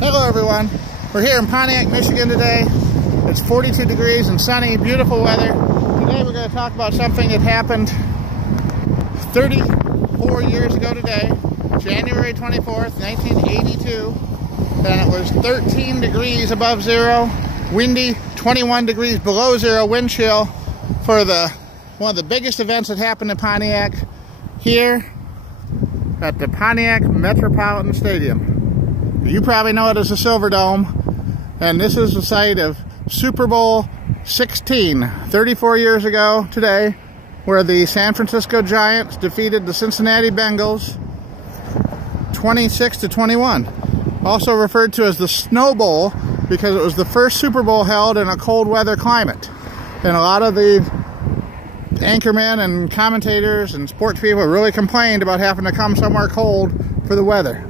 Hello everyone, we're here in Pontiac, Michigan today. It's 42 degrees and sunny, beautiful weather. Today we're going to talk about something that happened 34 years ago today, January 24th, 1982. And it was 13 degrees above zero, windy, 21 degrees below zero wind chill for one of the biggest events that happened in Pontiac here at the Pontiac Metropolitan Stadium. You probably know it as the Silverdome, and this is the site of Super Bowl 16, 34 years ago today, where the San Francisco Giants defeated the Cincinnati Bengals 26-21. Also referred to as the Snow Bowl because it was the first Super Bowl held in a cold weather climate. And a lot of the anchormen and commentators and sports people really complained about having to come somewhere cold for the weather.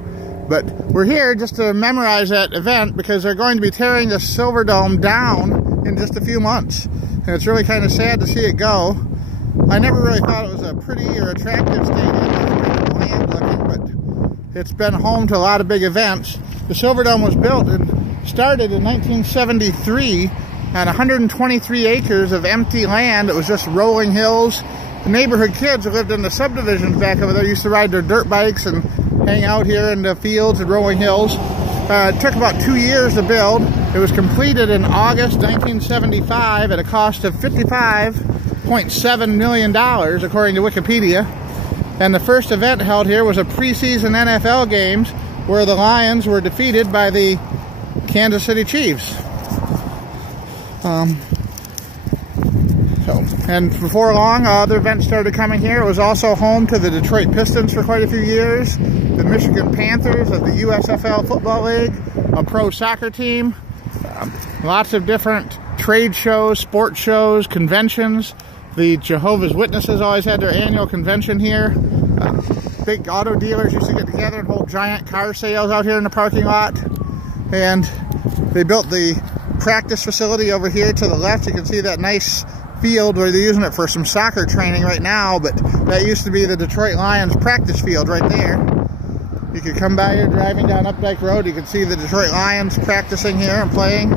But we're here just to memorize that event because they're going to be tearing the Silverdome down in just a few months. And it's really kind of sad to see it go. I never really thought it was a pretty or attractive stadium. It's kind of bland looking, but it's been home to a lot of big events. The Silverdome was built and started in 1973 on 123 acres of empty land. It was just rolling hills. The neighborhood kids who lived in the subdivisions back over there used to ride their dirt bikes and hang out here in the fields and rolling hills. It took about 2 years to build. It was completed in August 1975 at a cost of $55.7 million, according to Wikipedia. And the first event held here was a preseason NFL games where the Lions were defeated by the Kansas City Chiefs. And before long, other events started coming here. It was also home to the Detroit Pistons for quite a few years, the Michigan Panthers of the USFL Football League, a pro soccer team, lots of different trade shows, sports shows, conventions. The Jehovah's Witnesses always had their annual convention here. Big auto dealers used to get together and hold giant car sales out here in the parking lot. And they built the practice facility over here to the left. You can see that nice field where they're using it for some soccer training right now, but that used to be the Detroit Lions practice field right there. You could come by here driving down Updike Road. You can see the Detroit Lions practicing here and playing.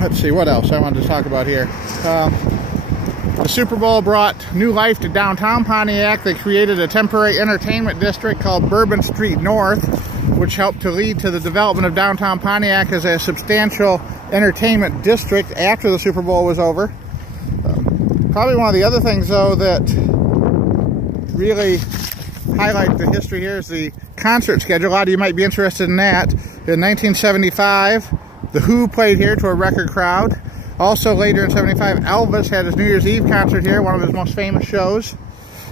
Let's see, what else I wanted to talk about here. The Super Bowl brought new life to downtown Pontiac. They created a temporary entertainment district called Bourbon Street North, which helped to lead to the development of downtown Pontiac as a substantial entertainment district after the Super Bowl was over. Probably one of the other things, though, that really highlight the history here is the concert schedule. A lot of you might be interested in that. In 1975, The Who played here to a record crowd. Also later in 75, Elvis had his New Year's Eve concert here, one of his most famous shows.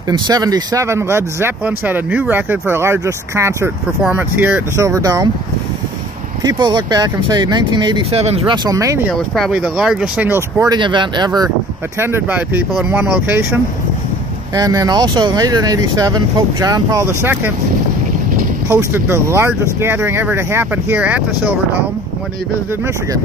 In 77, Led Zeppelin set a new record for the largest concert performance here at the Silverdome. People look back and say 1987's WrestleMania was probably the largest single sporting event ever attended by people in one location. And then also later in 87, Pope John Paul II hosted the largest gathering ever to happen here at the Silverdome when he visited Michigan.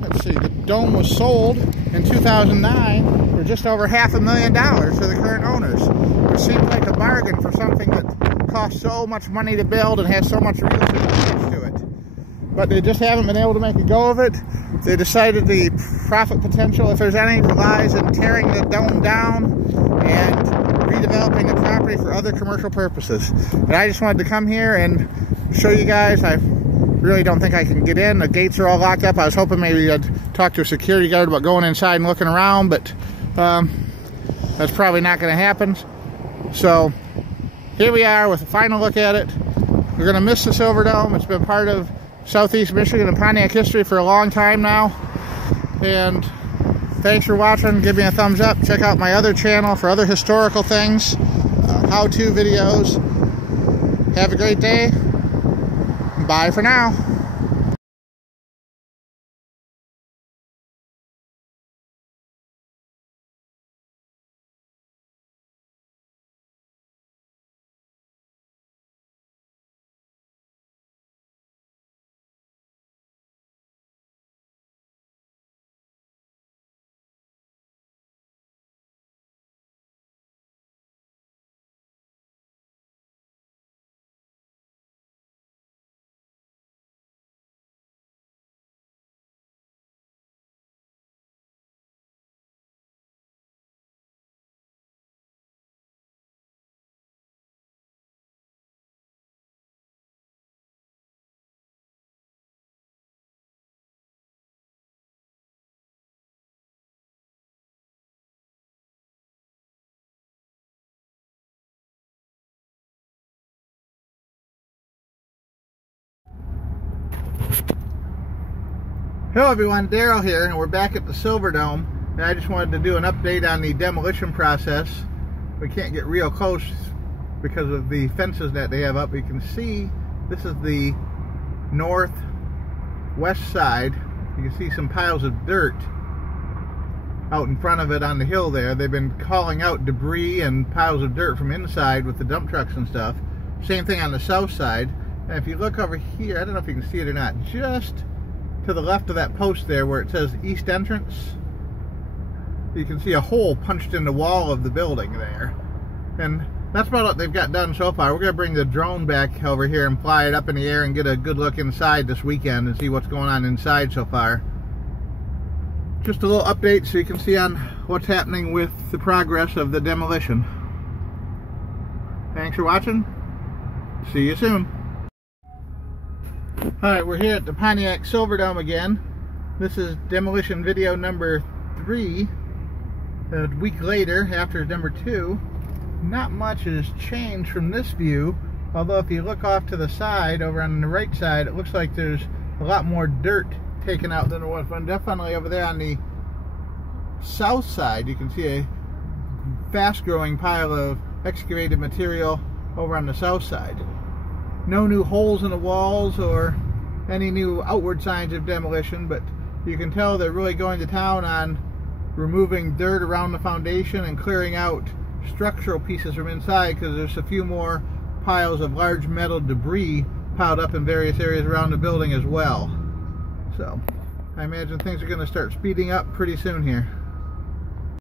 Let's see, the dome was sold in 2009 for just over $500,000 to the current owners, which seems like a bargain for something that costs so much money to build and has so much real estate attached to it. But they just haven't been able to make a go of it. They decided the profit potential, if there's any, lies in tearing the dome down and redeveloping the property for other commercial purposes. And I just wanted to come here and show you guys. I really don't think I can get in. The gates are all locked up. I was hoping maybe I'd talk to a security guard about going inside and looking around, but that's probably not going to happen. So here we are with a final look at it. We're going to miss the Silverdome. It's been part of Southeast Michigan and Pontiac history for a long time now. And thanks for watching. Give me a thumbs up. Check out my other channel for other historical things, how-to videos. Have a great day. Bye for now. Hello everyone, Daryl here, and we're back at the Silverdome, and I just wanted to do an update on the demolition process. We can't get real close because of the fences that they have up. You can see this is the northwest side. You can see some piles of dirt out in front of it on the hill there. They've been calling out debris and piles of dirt from inside with the dump trucks and stuff. Same thing on the south side. And if you look over here, I don't know if you can see it or not, just to the left of that post there where it says east entrance, you can see a hole punched in the wall of the building there. And that's about what they've got done so far. We're going to bring the drone back over here and fly it up in the air and get a good look inside this weekend and see what's going on inside so far. Just a little update so you can see on what's happening with the progress of the demolition. Thanks for watching. See you soon. Alright, we're here at the Pontiac Silverdome again. This is demolition video number 3. A week later, after number 2. Not much has changed from this view, although if you look off to the side, over on the right side, it looks like there's a lot more dirt taken out than there was. But definitely over there on the south side, you can see a fast-growing pile of excavated material over on the south side. No new holes in the walls or any new outward signs of demolition, but you can tell they're really going to town on removing dirt around the foundation and clearing out structural pieces from inside, because there's a few more piles of large metal debris piled up in various areas around the building as well. So I imagine things are going to start speeding up pretty soon here.